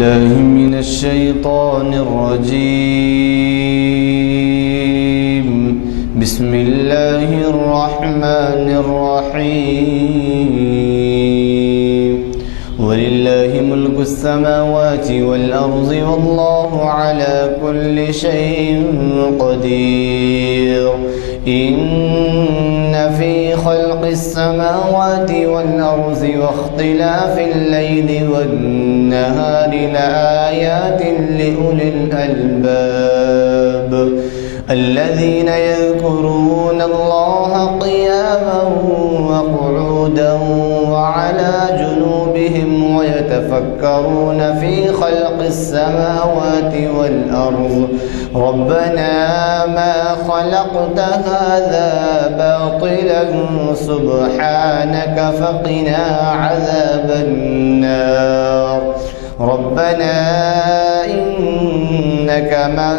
بالله من الشيطان الرجيم. بسم الله الرحمن الرحيم. ولله ملك السماوات والأرض والله على كل شيء قدير. إن في خلق السماوات والأرض واختلاف الليل والنهار لآيات لأولي الألباب الذين يذكرون الله قياما وقعودا وعلى جنوبهم ويتفكرون في خلق السماوات والأرض ربنا ما خلقت هذا باطلا سبحانك فقنا عذاب النار. ربنا إنك من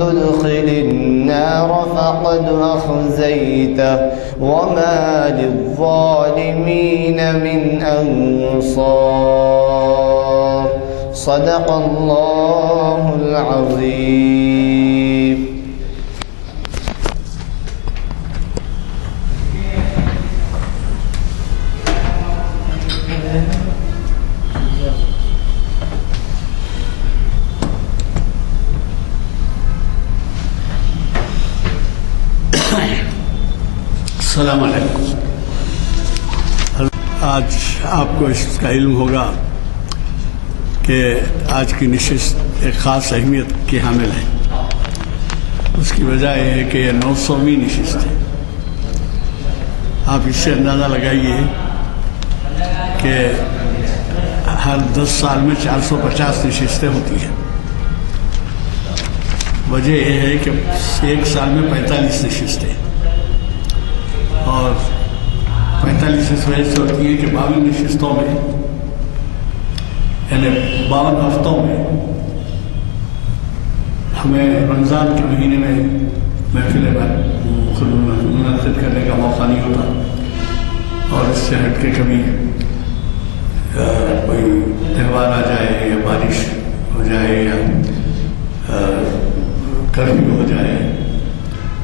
تدخل النار فقد أخزيته وما للظالمين من أنصار. صدق الله العظيم. السلام علیکم. آج آپ کو اس کا علم ہوگا کہ آج کی نشست ایک خاص اہمیت کی حامل ہے. اس کی وجہ یہ ہے کہ یہ 900ویں نشست ہے. آپ اس سے اندازہ لگائیے کہ ہر 10 سال میں 450 نشستیں ہوتی ہیں. وجہ یہ ہے کہ ایک سال میں 45 نشستیں، اور 45 اس وجہ سے ہوتی ہے کہ 52 نشستوں میں یعنی 52 ہفتوں میں ہمیں رمضان کے مہینے میں محفلیں منعقد کرنے کا موقع نہیں ہوتا، اور اس سے ہٹ کے کبھی کوئی تہوار آ جائے یا بارش ہو جائے یا کرفیو ہو جائے.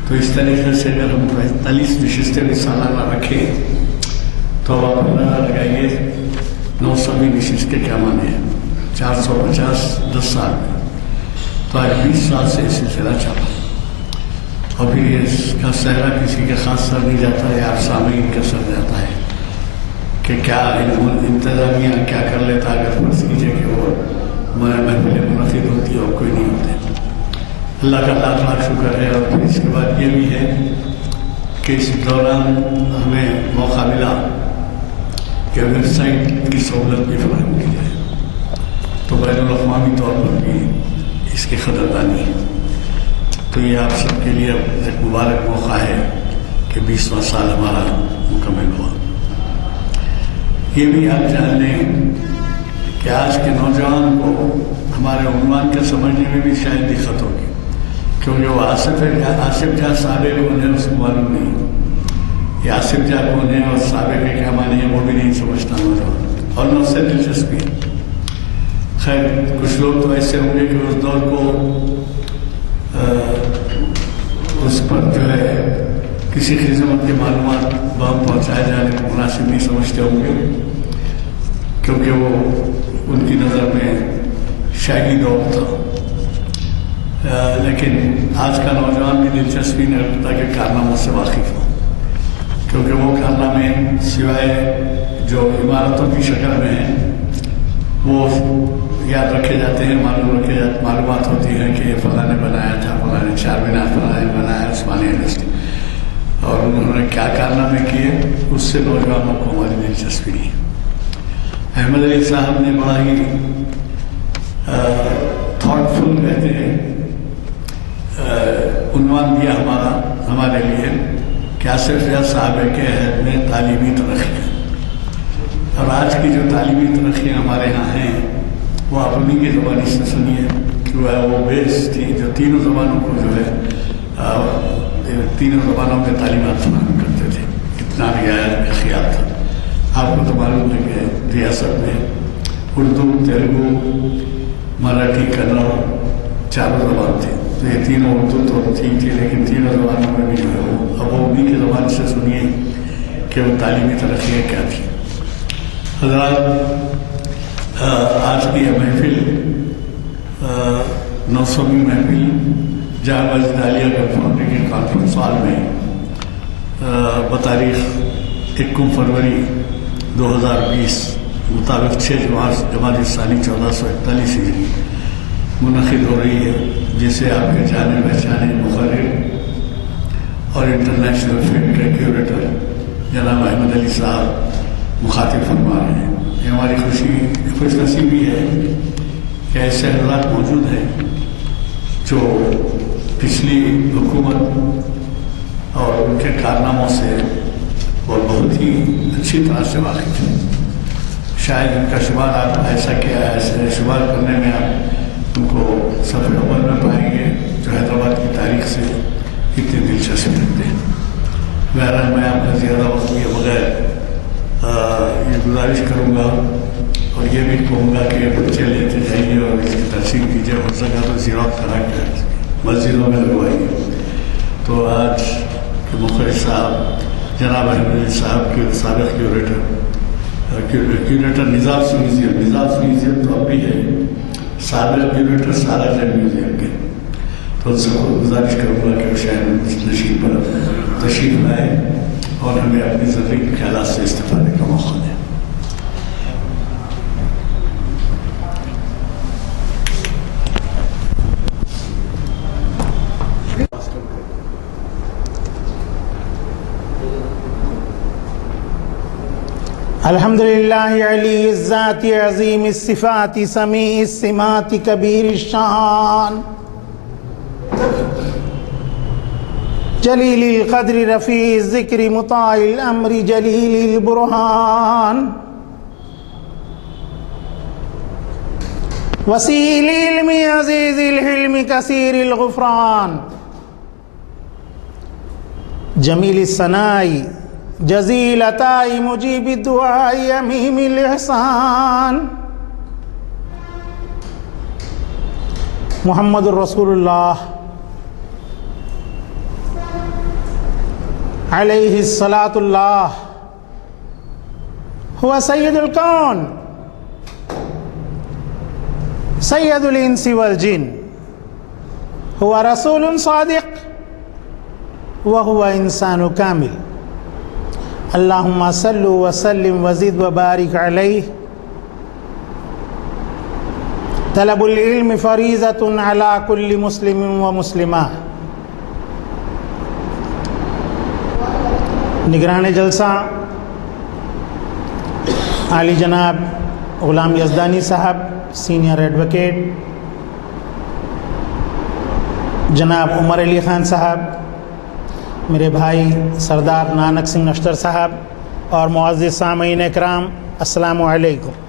تو اس طریقے سے اگر ہم 45 نشستیں بھی سالانہ رکھیں تو آپ اندازہ لگائیے 900ویں نشست کے کیا معنی ہے. 450 10 سال میں، تو آج 20 سال سے یہ سلسلہ چلا، اور پھر اس کا سہرا کسی کے خاص سر نہیں جاتا ہے، آپ سامعین کا سر جاتا ہے کہ کیا انتظامیہ کیا کر لیتا اگر فرض کیجیے کہ وہ محفلیں منعقد ہوتی اور کوئی نہیں ہوتے. اللہ کا لاکھ لاکھ شکر ہے. اور پھر اس کے بعد یہ بھی ہے کہ اس دوران ہمیں موقع ملا کہ ویب سائٹ کی سہولت بھی فراہم کی جائے، تو بین الاقوامی طور پر بھی اس کی قدردانی ہے. تو یہ آپ سب کے لیے ایک مبارک موقع ہے کہ 20واں سال ہمارا مکمل ہوا. یہ بھی آپ جان لیں کہ آج کے نوجوان کو ہمارے عنوان کا سمجھنے میں بھی شاید دقت ہوگی، کیونکہ وہ آصف جاہ سابق کون ہے اس کو معلوم نہیں. یہ آصف جاہ کون ہے اور سابق کے کیا معنی ہے وہ بھی نہیں سمجھتا نوجوان، اور نہ اس سے دلچسپی ہے. خیر، کچھ لوگ تو ایسے ہوں گے کہ اس دور کو اس پر جو ہے کسی خدمت کی معلومات بہم پہنچائے جانے کو مناسب نہیں سمجھتے ہوں گے، کیونکہ وہ ان کی نظر میں شاہی دور تھا. لیکن آج کا نوجوان بھی دلچسپی نہیں رکھتا کہ کارناموں سے واقف ہو، کیونکہ وہ کارنامے سوائے جو عمارتوں کی شکل میں ہیں وہ یاد رکھے جاتے ہیں، معلومات ہوتی ہیں کہ یہ فلاں نے بنایا تھا، فلاں نے چار مینار فلاں نے بنایا، عثمانی یونیورسٹی، اور انہوں نے کیا کارنامے کیے اس سے نوجوانوں کو ہماری دلچسپی نہیں. احمد علی صاحب نے بڑا ہی تھاٹفل کہتے ہیں عنوان دیا ہمارے لیے کہ آصف جاہ صاحب کے عہد میں تعلیمی ترقی. اور آج کی جو تعلیمی ترقیاں ہمارے ہاں ہیں وہ آپ انہیں کی زبانی سے سنیے کہ وہ بیس تھی جو تینوں زبانوں کو جو ہے تینوں زبانوں میں تعلیمات فراہم کرتے تھے. اتنا رعایت کا خیال تھا. آپ کو تو معلوم ہے کہ ریاست میں اردو، تیلگو، مراٹھی، کنڑ، چاروں زبان تھے. تو یہ تینوں، اردو تو ٹھیک تھی لیکن تینوں زبانوں میں بھی جو ہے وہ اب وہ انہیں کی زبان سے سنیے کہ وہ تعلیمی ترقیاں کیا تھی. حضرات، آج کی یہ محفل 900ویں محفل جامعہ مسجد عالیہ گڑھ فاؤنڈری کے کانفرنس ہال میں بتاریخ 1 فروری 2020 مطابق 6 جمادی الثانی 1441 ہجری منعقد ہو رہی ہے، جسے آپ کے جانے پہچانے مقرر اور انٹرنیشنل فلم کے کیوریٹر جناب احمد علی صاحب مخاطب فرما رہے ہیں. یہ ہماری خوش نصیبی ہے کہ ایسے حضرات موجود ہیں جو پچھلی حکومت اور ان کے کارناموں سے اور بہت ہی اچھی طرح سے واقف ہیں. شاید ان کا شمار آپ ایسا کیا ہے، ایسے شمار کرنے میں آپ ان کو صفحہ اول میں پائیں گے جو حیدرآباد کی تاریخ سے اتنی دلچسپی رکھتے ہیں. بہرحال میں آپ کا زیادہ وقت لیے بغیر یہ گزارش کروں گا اور یہ بھی کہوں گا کہ بچے لیتے جائیے اور اس کی ترسیم کیجیے، ہو سکا تو زیروکس کرا کے مسجدوں میں لگوائیے. تو آج کے مقرر صاحب جناب احمد علی صاحب کے سابق کیوریٹر نظام میوزیم تو اب بھی ہے، سابق کیوریٹر سالارجنگ میوزیم کے. تو ان سب کو گزارش کروں گا کہ وہ شہر نشین پر تشریف لائے اور ہمیں اپنی ضروری خیالات سے استفادے کا موقع دیں. الحمدللہ علی الذات عظیم الصفات سمیع السمات کبیر الشان جلیل القدر رفیع الذکر مطاع الامر جلیل البرہان وسیع العلم عزیز الحلم کثیر الغفران جمیل الثناء جزیل عطاء مجیب الدعاء عمیم الاحسان محمد الرسول اللہ علیہ الصلاۃ اللہ هو سید الکون سید الانس والجن هو رسول صادق وهو انسان کامل اللہم صل وسلم وزد وبارک علیہ. طلب العلم فریضۃ علی کل مسلم و مسلمہ. نگران جلسہ عالی جناب غلام یزدانی صاحب سینئر ایڈوکیٹ، جناب عمر علی خان صاحب، میرے بھائی سردار نانک سنگھ نشتر صاحب اور معزز سامعین اکرام، السلام علیکم.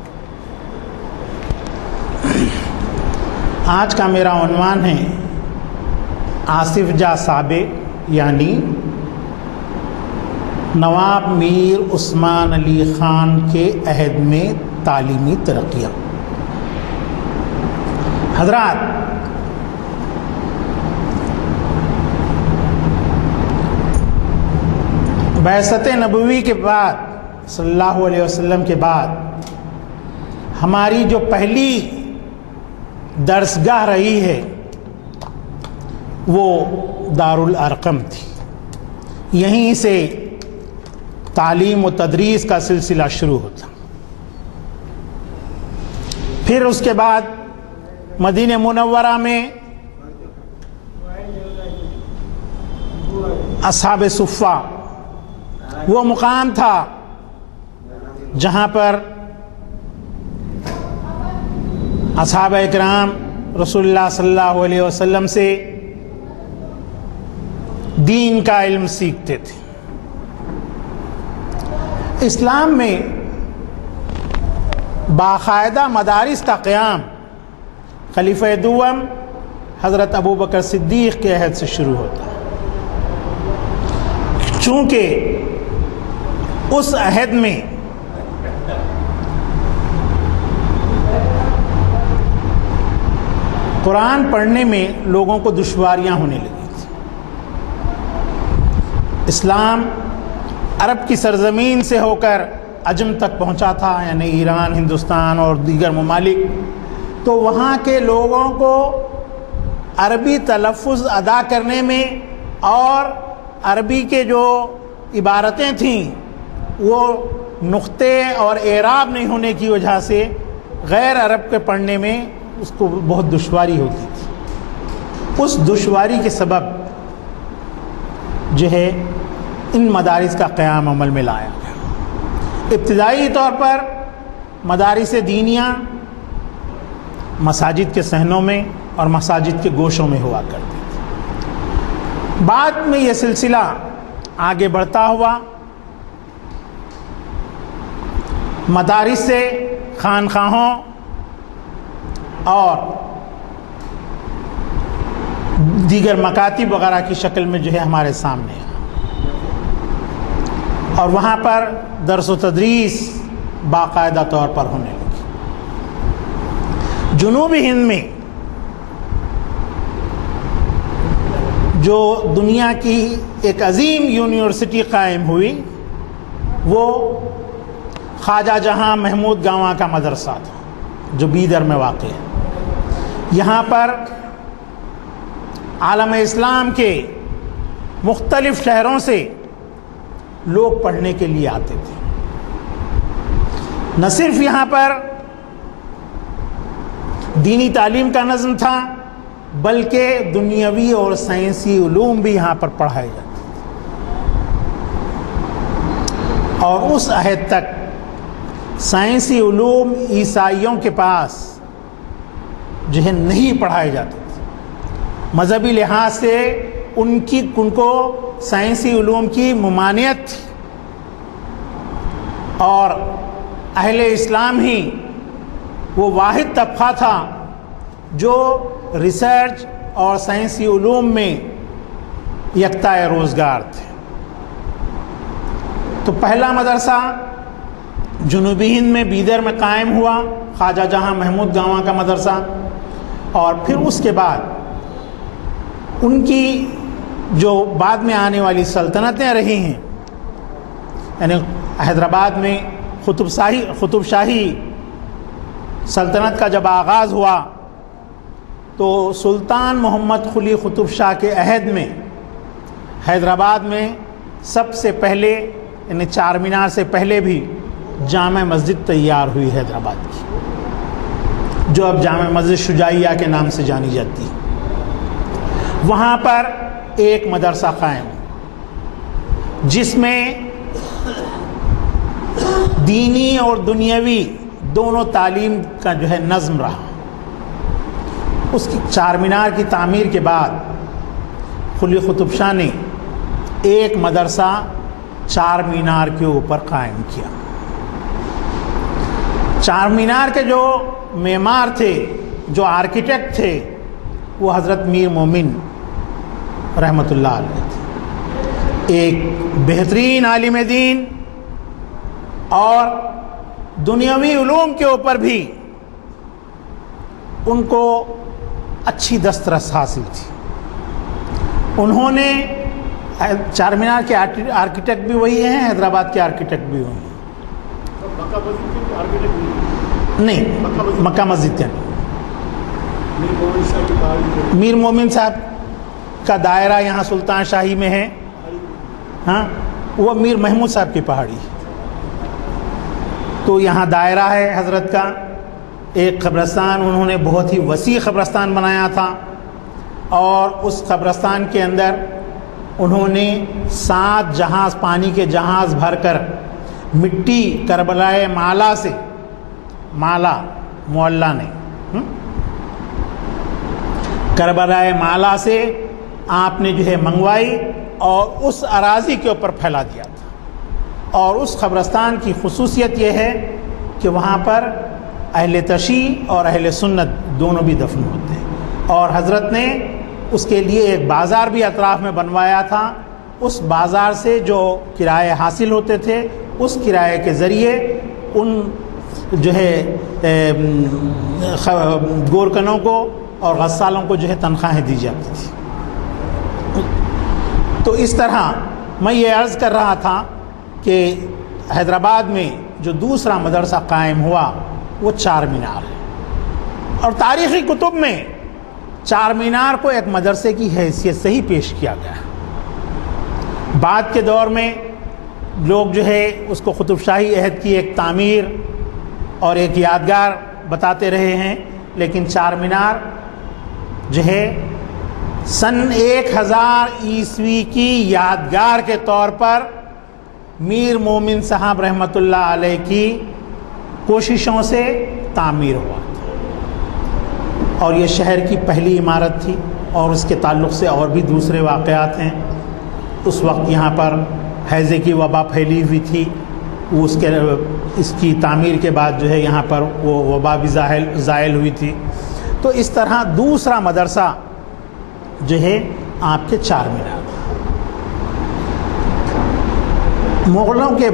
آج کا میرا عنوان ہے آصف جاہ سابق یعنی نواب میر عثمان علی خان کے عہد میں تعلیمی ترقیاں. حضرات، بعثت نبوی کے بعد صلی اللہ علیہ وسلم کے بعد ہماری جو پہلی درسگاہ رہی ہے وہ دارالارقم تھی. یہیں سے تعلیم و تدریس کا سلسلہ شروع ہوتا. پھر اس کے بعد مدینہ منورہ میں اصحاب صفہ وہ مقام تھا جہاں پر اصحاب اکرام رسول اللہ صلی اللہ علیہ وسلم سے دین کا علم سیکھتے تھے. اسلام میں باقاعدہ مدارس کا قیام خلیفہ دوم حضرت ابوبکر صدیق کے عہد سے شروع ہوتا ہے. چونکہ اس عہد میں قرآن پڑھنے میں لوگوں کو دشواریاں ہونے لگی تھیں۔ اسلام عرب کی سرزمین سے ہو کر عجم تک پہنچا تھا، یعنی ایران، ہندوستان اور دیگر ممالک، تو وہاں کے لوگوں کو عربی تلفظ ادا کرنے میں اور عربی کے جو عبارتیں تھیں وہ نقطے اور اعراب نہیں ہونے کی وجہ سے غیر عرب کے پڑھنے میں اس کو بہت دشواری ہوتی تھی۔ اس دشواری کے سبب جو ہے ان مدارس کا قیام عمل میں لایا گیا۔ ابتدائی طور پر مدارس دینیہ مساجد کے صحنوں میں اور مساجد کے گوشوں میں ہوا کرتی تھی۔ بعد میں یہ سلسلہ آگے بڑھتا ہوا، مدارس سے خانقاہوں اور دیگر مکاتب وغیرہ کی شکل میں جو ہے ہمارے سامنے ہے، اور وہاں پر درس و تدریس باقاعدہ طور پر ہونے لگی۔ جنوبی ہند میں جو دنیا کی ایک عظیم یونیورسٹی قائم ہوئی وہ خواجہ جہاں محمود گاواں کا مدرسہ تھا، جو بیدر میں واقع ہے۔ یہاں پر عالم اسلام کے مختلف شہروں سے لوگ پڑھنے کے لیے آتے تھے۔ نہ صرف یہاں پر دینی تعلیم کا نظم تھا بلکہ دنیاوی اور سائنسی علوم بھی یہاں پر پڑھائے جاتے تھے، اور اس عہد تک سائنسی علوم عیسائیوں کے پاس جو ہے نہیں پڑھائے جاتے تھے۔ مذہبی لحاظ سے ان کو سائنسی علوم کی ممانعت تھی، اور اہل اسلام ہی وہ واحد طبقہ تھا جو ریسرچ اور سائنسی علوم میں یکتا روزگار تھے۔ تو پہلا مدرسہ جنوبی ہند میں بیدر میں قائم ہوا، خواجہ جہاں محمود گاواں کا مدرسہ، اور پھر اس کے بعد ان کی جو بعد میں آنے والی سلطنتیں رہی ہیں، یعنی حیدرآباد میں قطب شاہی سلطنت کا جب آغاز ہوا تو سلطان محمد قلی قطب شاہ کے عہد میں حیدرآباد میں سب سے پہلے، یعنی چار مینار سے پہلے بھی جامع مسجد تیار ہوئی حیدرآباد کی، جو اب جامع مسجد شجاعیہ کے نام سے جانی جاتی ہے۔ وہاں پر ایک مدرسہ قائم جس میں دینی اور دنیاوی دونوں تعلیم کا جو ہے نظم رہا۔ اس کی چار مینار کی تعمیر کے بعد قلی قطب شاہ نے ایک مدرسہ چار مینار کے اوپر قائم کیا۔ چار مینار کے جو معمار تھے، جو آرکیٹیکٹ تھے، وہ حضرت میر مومن رحمۃ اللہ علیہ تھے۔ ایک بہترین عالم دین اور دنیاوی علوم کے اوپر بھی ان کو اچھی دسترس حاصل تھی۔ انہوں نے چار مینار کے آرکیٹیکٹ بھی وہی ہیں، حیدرآباد کے آرکیٹیکٹ بھی وہی ہیں۔ نہیں، مکہ مسجد کے میر مومن صاحب کا دائرہ یہاں سلطان شاہی میں ہے، ہاں، وہ میر محمود صاحب کی پہاڑی، تو یہاں دائرہ ہے حضرت کا۔ ایک قبرستان انہوں نے بہت ہی وسیع قبرستان بنایا تھا، اور اس قبرستان کے اندر انہوں نے 7 جہاز، پانی کے جہاز بھر کر مٹی کربلائے معلا سے، معلا معلا نے کربلائے معلا سے آپ نے جو ہے منگوائی اور اس اراضی کے اوپر پھیلا دیا تھا۔ اور اس قبرستان کی خصوصیت یہ ہے کہ وہاں پر اہل تشیع اور اہل سنت دونوں بھی دفن ہوتے ہیں، اور حضرت نے اس کے لیے ایک بازار بھی اطراف میں بنوایا تھا۔ اس بازار سے جو کرائے حاصل ہوتے تھے، اس کرائے کے ذریعے ان جو ہے گورکنوں کو اور غسالوں کو جو ہے تنخواہیں دی جاتی تھی. تو اس طرح میں یہ عرض کر رہا تھا کہ حیدرآباد میں جو دوسرا مدرسہ قائم ہوا وہ چار مینار ہے، اور تاریخی کتب میں چار مینار کو ایک مدرسے کی حیثیت سے ہی پیش کیا گیا. بعد کے دور میں لوگ جو ہے اس کو قطب شاہی عہد کی ایک تعمیر اور ایک یادگار بتاتے رہے ہیں، لیکن چار مینار جو ہے سن 1000 عیسوی کی یادگار کے طور پر میر مومن صاحب رحمۃ اللہ علیہ کی کوششوں سے تعمیر ہوا، اور یہ شہر کی پہلی عمارت تھی، اور اس کے تعلق سے اور بھی دوسرے واقعات ہیں. اس وقت یہاں پر ہیضے کی وبا پھیلی ہوئی تھی، وہ اس کی تعمیر کے بعد جو ہے یہاں پر وہ وبا بھی زائل ہوئی تھی. تو اس طرح دوسرا مدرسہ جو ہے آپ کے چار مینار. مغلوں کے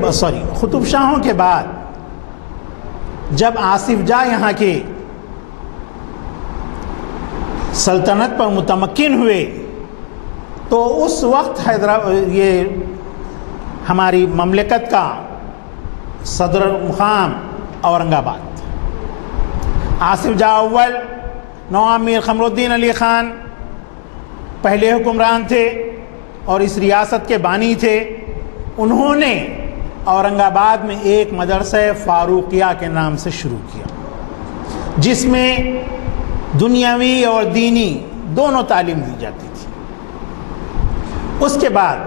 قطب شاہوں کے بعد جب آصف جاہ یہاں کے سلطنت پر متمکن ہوئے تو اس وقت یہ ہماری مملکت کا صدر مقام اورنگ آباد. آصف جاہ اول نواب میر قمر الدین علی خان پہلے حکمران تھے اور اس ریاست کے بانی تھے. انہوں نے اورنگ آباد میں ایک مدرسہ فاروقیہ کے نام سے شروع کیا، جس میں دنیاوی اور دینی دونوں تعلیم دی جاتی تھی. اس کے بعد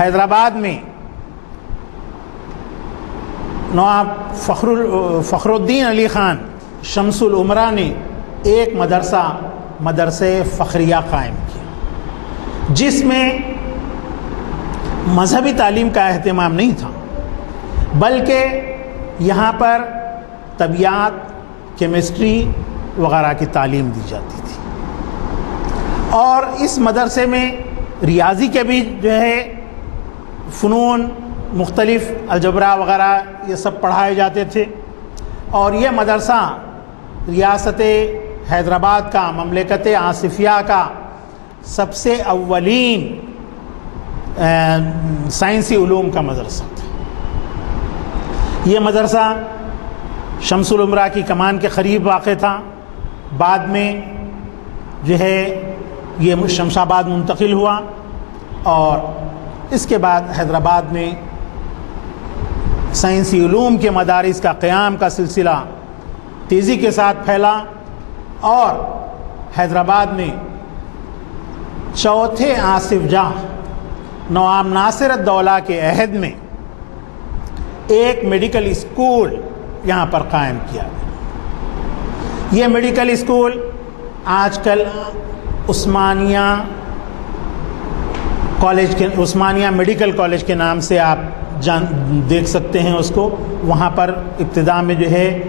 حیدرآباد میں نواب فخر الدین علی خان شمس العمرہ نے ایک مدرسہ فخریہ قائم کیا، جس میں مذہبی تعلیم کا اہتمام نہیں تھا، بلکہ یہاں پر طبیعت، کیمسٹری وغیرہ کی تعلیم دی جاتی تھی. اور اس مدرسے میں ریاضی کے بھی جو ہے فنون مختلف، الجبرا وغیرہ یہ سب پڑھائے جاتے تھے. اور یہ مدرسہ ریاست حیدرآباد کا، مملکت آصفیہ کا سب سے اولین سائنسی علوم کا مدرسہ تھا. یہ مدرسہ شمس العمرہ کی کمان کے قریب واقع تھا. بعد میں جو ہے یہ شمس آباد منتقل ہوا، اور اس کے بعد حیدرآباد میں سائنسی علوم کے مدارس کا قیام کا سلسلہ تیزی کے ساتھ پھیلا، اور حیدرآباد میں چوتھے آصف جاہ نواب ناصر الدولہ کے عہد میں ایک میڈیکل اسکول یہاں پر قائم کیا گیا. یہ میڈیکل اسکول آج کل عثمانیہ میڈیکل کالج کے نام سے آپ دیکھ سکتے ہیں اس کو. وہاں پر ابتدا میں جو ہے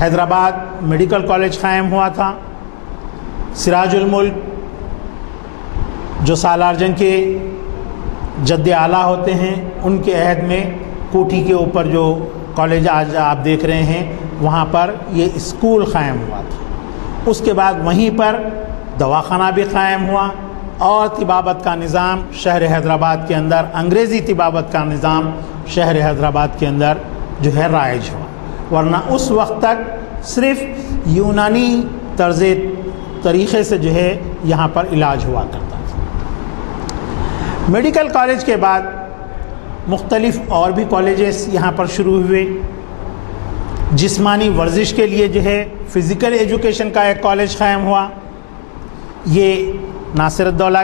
حیدرآباد میڈیکل کالج قائم ہوا تھا. سراج الملک جو سالار جنگ کے جد اعلیٰ ہوتے ہیں، ان کے عہد میں کوٹھی کے اوپر جو کالج آج آپ دیکھ رہے ہیں وہاں پر یہ اسکول قائم ہوا تھا. اس کے بعد وہیں پر دواخانہ بھی قائم ہوا، اور طبابت کا نظام شہر حیدرآباد کے اندر، انگریزی طبابت کا نظام شہر حیدرآباد کے اندر جو ہے رائج ہوا. ورنہ اس وقت تک صرف یونانی طریقے سے جو ہے یہاں پر علاج ہوا کرتا تھا. میڈیکل کالج کے بعد مختلف اور بھی کالجز یہاں پر شروع ہوئے. جسمانی ورزش کے لیے جو ہے فزیکل ایجوکیشن کا ایک کالج قائم ہوا. یہ ناصر الدولہ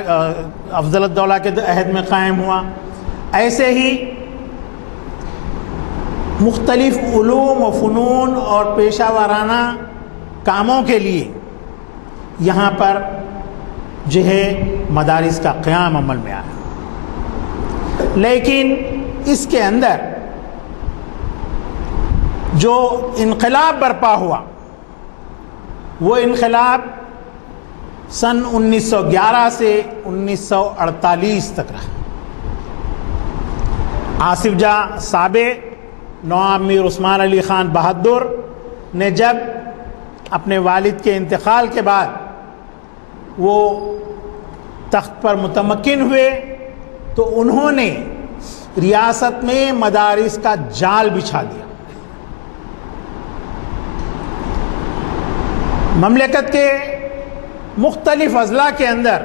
افضل الدولہ کے عہد میں قائم ہوا. ایسے ہی مختلف علوم و فنون اور پیشہ ورانہ کاموں کے لیے یہاں پر جو ہے مدارس کا قیام عمل میں آیا. لیکن اس کے اندر جو انقلاب برپا ہوا وہ انقلاب سن 1911 سے 1948 تک رہا. آصف جاہ سابع نواب میر عثمان علی خان بہادر نے جب اپنے والد کے انتقال کے بعد وہ تخت پر متمکن ہوئے تو انہوں نے ریاست میں مدارس کا جال بچھا دیا. مملکت کے مختلف اضلاع کے اندر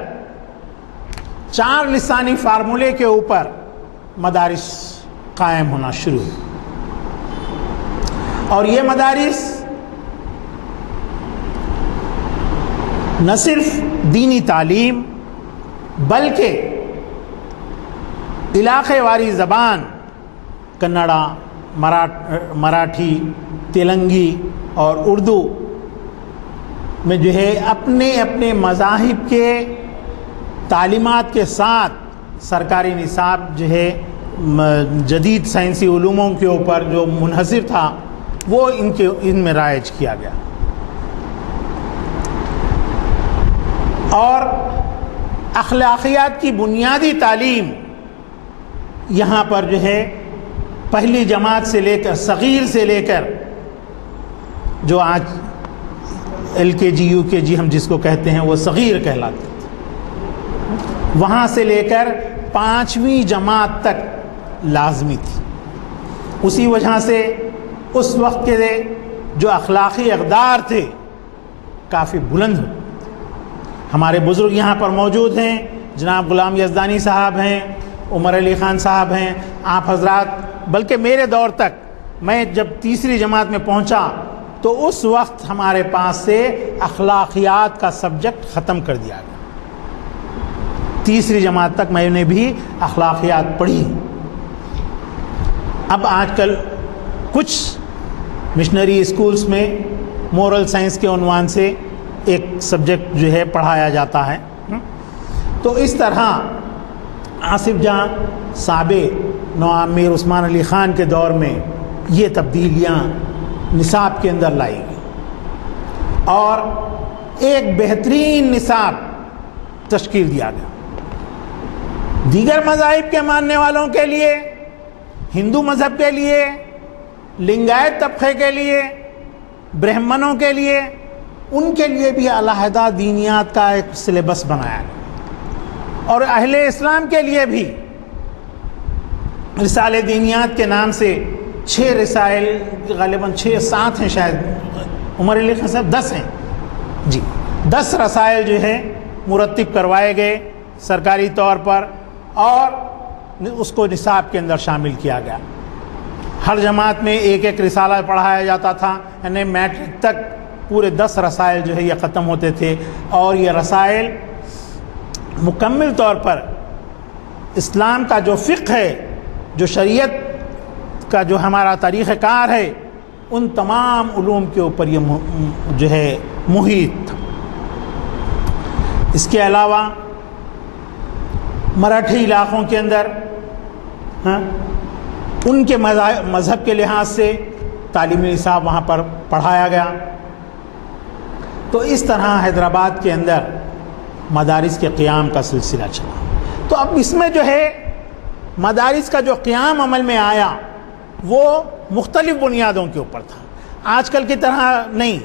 4 لسانی فارمولے کے اوپر مدارس قائم ہونا شروع ہوئی، اور یہ مدارس نہ صرف دینی تعلیم بلکہ علاقے واری زبان کنڑا، مراٹھی، تیلنگی اور اردو میں جو ہے اپنے اپنے مذاہب کے تعلیمات کے ساتھ سرکاری نصاب جو ہے جدید سائنسی علوموں کے اوپر جو منحصر تھا وہ ان میں رائج کیا گیا. اور اخلاقیات کی بنیادی تعلیم یہاں پر جو ہے پہلی جماعت سے لے کر، صغیر سے لے کر، جو آج LKG UKG ہم جس کو کہتے ہیں وہ صغیر کہلاتے تھے، وہاں سے لے کر 5ویں جماعت تک لازمی تھی. اسی وجہ سے اس وقت کے جو اخلاقی اقدار تھے کافی بلند ہوئے. ہمارے بزرگ یہاں پر موجود ہیں، جناب غلام یزدانی صاحب ہیں، عمر علی خان صاحب ہیں، آپ حضرات، بلکہ میرے دور تک میں جب 3ری جماعت میں پہنچا تو اس وقت ہمارے پاس سے اخلاقیات کا سبجیکٹ ختم کر دیا گیا. 3ری جماعت تک میں نے بھی اخلاقیات پڑھی. اب آج کل کچھ مشنری اسکولز میں مورل سائنس کے عنوان سے ایک سبجیکٹ جو ہے پڑھایا جاتا ہے. تو اس طرح آصف جاں سابق نواب میر عثمان علی خان کے دور میں یہ تبدیلیاں نصاب کے اندر لائی گئی اور ایک بہترین نصاب تشکیل دیا گیا. دیگر مذاہب کے ماننے والوں کے لیے، ہندو مذہب کے لیے، لنگایت طبقے کے لیے، برہمنوں کے لیے، ان کے لیے بھی علیحدہ دینیات کا ایک سلیبس بنایا گیا، اور اہل اسلام کے لیے بھی رسالے دینیات کے نام سے 6 رسائل، غالباً 6-7 ہیں شاید، عمر علی خان صاحب 10 ہیں جی، 10 رسائل جو ہے مرتب کروائے گئے سرکاری طور پر، اور اس کو نصاب کے اندر شامل کیا گیا. ہر جماعت میں ایک رسالہ پڑھایا جاتا تھا، یعنی میٹرک تک پورے 10 رسائل جو ہے یہ ختم ہوتے تھے، اور یہ رسائل مکمل طور پر اسلام کا جو فقہ ہے، جو شریعت کا جو ہمارا طریقہ کار ہے، ان تمام علوم کے اوپر یہ جو ہے محیط تھا. اس کے علاوہ مراٹھی علاقوں کے اندر ان کے مذہب کے لحاظ سے تعلیمی نصاب وہاں پر پڑھایا گیا. تو اس طرح حیدرآباد کے اندر مدارس کے قیام کا سلسلہ چلا. تو اب اس میں جو ہے مدارس کا جو قیام عمل میں آیا وہ مختلف بنیادوں کے اوپر تھا. آج کل کی طرح نہیں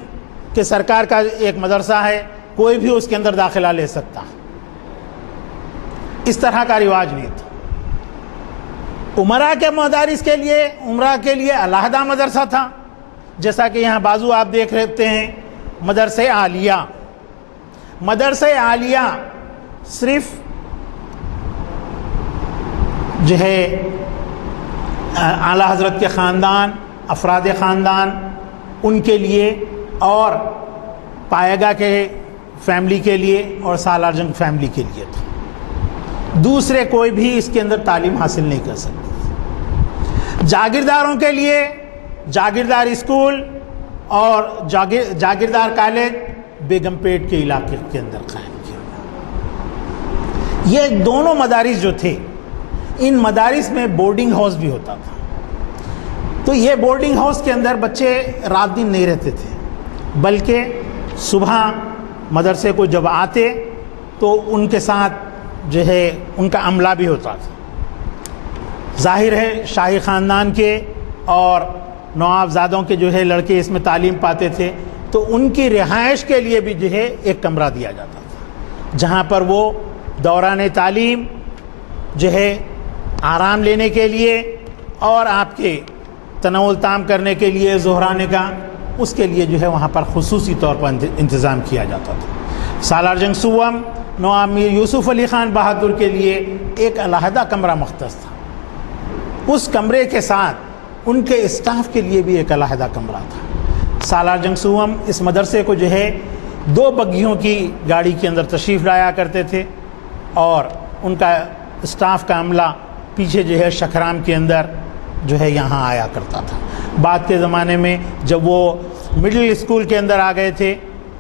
کہ سرکار کا ایک مدرسہ ہے کوئی بھی اس کے اندر داخلہ لے سکتا، اس طرح کا رواج نہیں تھا. عمرہ کے مدارس کے لیے، عمرہ کے لیے علیحدہ مدرسہ تھا، جیسا کہ یہاں بازو آپ دیکھ رہتے ہیں مدرسہ عالیہ. مدرسہ عالیہ صرف جو ہے اعلیٰ حضرت کے خاندان، افراد خاندان، ان کے لیے، اور پائیگا کے فیملی کے لیے اور سالار جنگ فیملی کے لیے تھا. دوسرے کوئی بھی اس کے اندر تعلیم حاصل نہیں کر سکتے. جاگیرداروں کے لیے جاگیردار اسکول اور جاگیردار کالج بیگم پیٹ کے علاقے کے اندر قائم کیا گیا. یہ دونوں مدارس جو تھے، ان مدارس میں بورڈنگ ہاؤس بھی ہوتا تھا. تو یہ بورڈنگ ہاؤس کے اندر بچے رات دن نہیں رہتے تھے، بلکہ صبح مدرسے کو جب آتے تو ان کے ساتھ جو ہے ان کا عملہ بھی ہوتا تھا. ظاہر ہے شاہی خاندان کے اور نوابزادوں کے جو ہے لڑکے اس میں تعلیم پاتے تھے، تو ان کی رہائش کے لیے بھی جو ہے ایک کمرہ دیا جاتا تھا، جہاں پر وہ دوران تعلیم جو ہے آرام لینے کے لیے اور آپ کے تناول تام کرنے کے لیے ظہرانے کا، اس کے لیے جو ہے وہاں پر خصوصی طور پر انتظام کیا جاتا تھا۔ سالار جنگ سوم نواب میر یوسف علی خان بہادر کے لیے ایک علیحدہ کمرہ مختص تھا، اس کمرے کے ساتھ ان کے اسٹاف کے لیے بھی ایک علیحدہ کمرہ تھا۔ سالار جنگ سوم اس مدرسے کو جو ہے 2 بگیوں کی گاڑی کے اندر تشریف لایا کرتے تھے، اور ان کا اسٹاف کا عملہ پیچھے جو ہے شکرام کے اندر جو ہے یہاں آیا کرتا تھا۔ بعد کے زمانے میں جب وہ مڈل اسکول کے اندر آ گئے تھے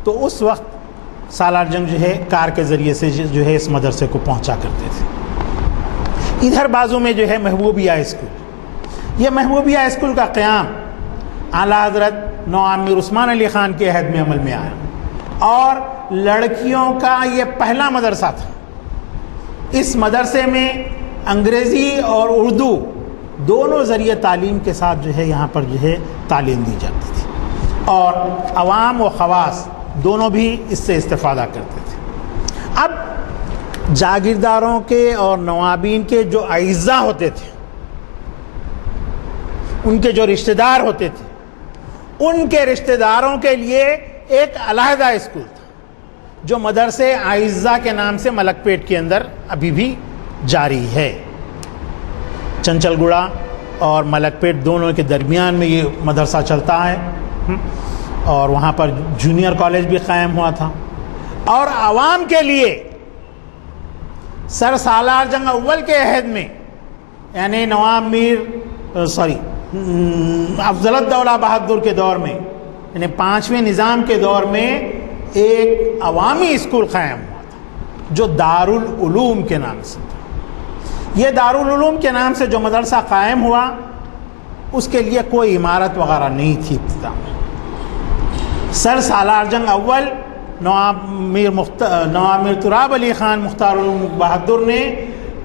تو اس وقت سالار جنگ جو ہے کار کے ذریعے سے جو ہے اس مدرسے کو پہنچا کرتے تھے۔ ادھر بازو میں جو ہے محبوبیہ اسکول، یہ محبوبیہ اسکول کا قیام اعلیٰ حضرت نواب میر عثمان علی خان کے عہد میں عمل میں آیا، اور لڑکیوں کا یہ پہلا مدرسہ تھا۔ اس مدرسے میں انگریزی اور اردو دونوں ذریعے تعلیم کے ساتھ جو ہے یہاں پر جو ہے تعلیم دی جاتی تھی، اور عوام و خواص دونوں بھی اس سے استفادہ کرتے تھے۔ اب جاگیرداروں کے اور نوابین کے جو اعزاء ہوتے تھے، ان کے جو رشتہ دار ہوتے تھے، ان کے رشتہ داروں کے لیے ایک علیحدہ اسکول تھا جو مدرسے اعزاء کے نام سے ملک پیٹ کے اندر ابھی بھی جاری ہے۔ چنچل گڑا اور ملک پیٹ دونوں کے درمیان میں یہ مدرسہ چلتا ہے، اور وہاں پر جونیئر کالج بھی قائم ہوا تھا۔ اور عوام کے لیے سر سالار جنگ اول کے عہد میں، یعنی نواب میر افضل الدولہ بہادر کے دور میں، یعنی 5ویں نظام کے دور میں ایک عوامی اسکول قائم ہوا تھا جو دارالعلوم کے نام سے تھا۔ یہ دارالعلوم کے نام سے جو مدرسہ قائم ہوا، اس کے لیے کوئی عمارت وغیرہ نہیں تھی ابتدا میں۔ سر سالار جنگ اول نواب میر تراب علی خان مختار بہادر نے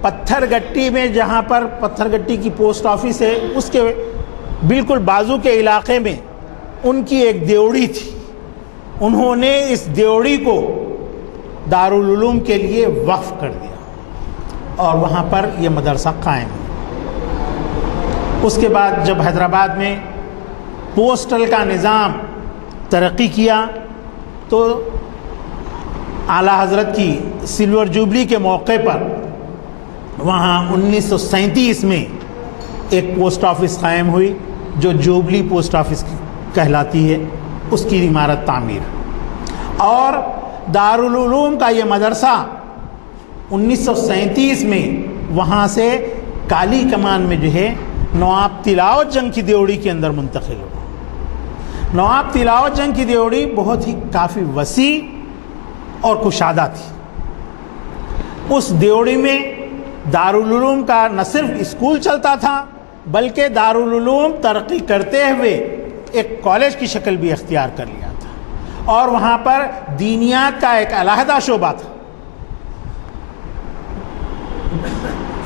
پتھر گٹی میں، جہاں پر پتھر گٹی کی پوسٹ آفس ہے، اس کے بالکل بازو کے علاقے میں ان کی ایک دیوڑی تھی، انہوں نے اس دیوڑی کو دارالعلوم کے لیے وقف کر دیا، اور وہاں پر یہ مدرسہ قائم ہوا۔ اس کے بعد جب حیدرآباد میں پوسٹل کا نظام ترقی کیا تو اعلیٰ حضرت کی سلور جوبلی کے موقع پر وہاں 1937 میں ایک پوسٹ آفس قائم ہوئی جو جوبلی پوسٹ آفس کہلاتی ہے، اس کی عمارت تعمیر، اور دارالعلوم کا یہ مدرسہ 1937 میں وہاں سے کالی کمان میں جو ہے نواب تلاوت جنگ کی دیوڑی کے اندر منتقل ہوا۔ نواب تلاوت جنگ کی دیوڑی بہت ہی کافی وسیع اور کشادہ تھی۔ اس دیوڑی میں دارالعلوم کا نہ صرف اسکول چلتا تھا بلکہ دارالعلوم ترقی کرتے ہوئے ایک کالج کی شکل بھی اختیار کر لیا تھا، اور وہاں پر دینیات کا ایک علیحدہ شعبہ تھا۔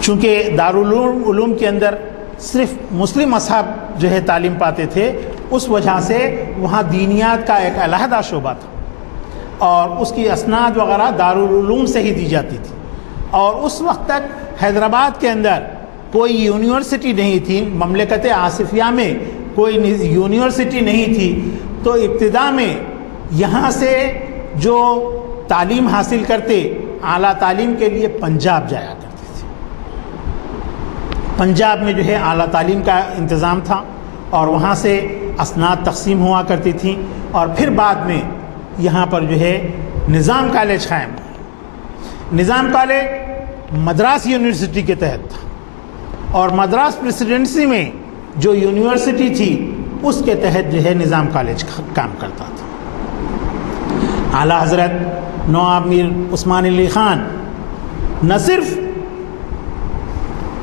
چونکہ دارالعلوم کے اندر صرف مسلم مذہب جو ہے تعلیم پاتے تھے، اس وجہ سے وہاں دینیات کا ایک علیحدہ شعبہ تھا، اور اس کی اسناد وغیرہ دارالعلوم سے ہی دی جاتی تھی۔ اور اس وقت تک حیدرآباد کے اندر کوئی یونیورسٹی نہیں تھی، مملکت آصفیہ میں کوئی یونیورسٹی نہیں تھی، تو ابتدا میں یہاں سے جو تعلیم حاصل کرتے اعلیٰ تعلیم کے لیے پنجاب جایا کرتے تھے۔ پنجاب میں جو ہے اعلیٰ تعلیم کا انتظام تھا، اور وہاں سے اسناد تقسیم ہوا کرتی تھیں، اور پھر بعد میں یہاں پر جو ہے نظام کالج قائم ہوا۔ نظام کالج مدراس یونیورسٹی کے تحت تھا، اور مدراس پریسیڈنسی میں جو یونیورسٹی تھی اس کے تحت جو ہے نظام کالج کام کرتا تھا۔ اعلیٰ حضرت نواب میر عثمان علی خان نہ صرف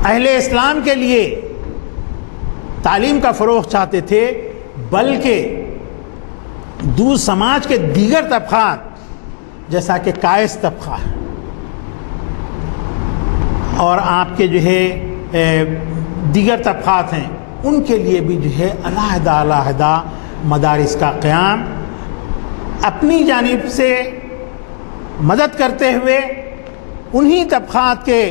اہل اسلام کے لیے تعلیم کا فروغ چاہتے تھے بلکہ سماج کے دیگر طبقات جیسا کہ قائس طبقہ ہے اور آپ کے جو ہے دیگر طبقات ہیں، ان کے لیے بھی جو ہے علیحدہ مدارس کا قیام اپنی جانب سے مدد کرتے ہوئے انہی طبقات کے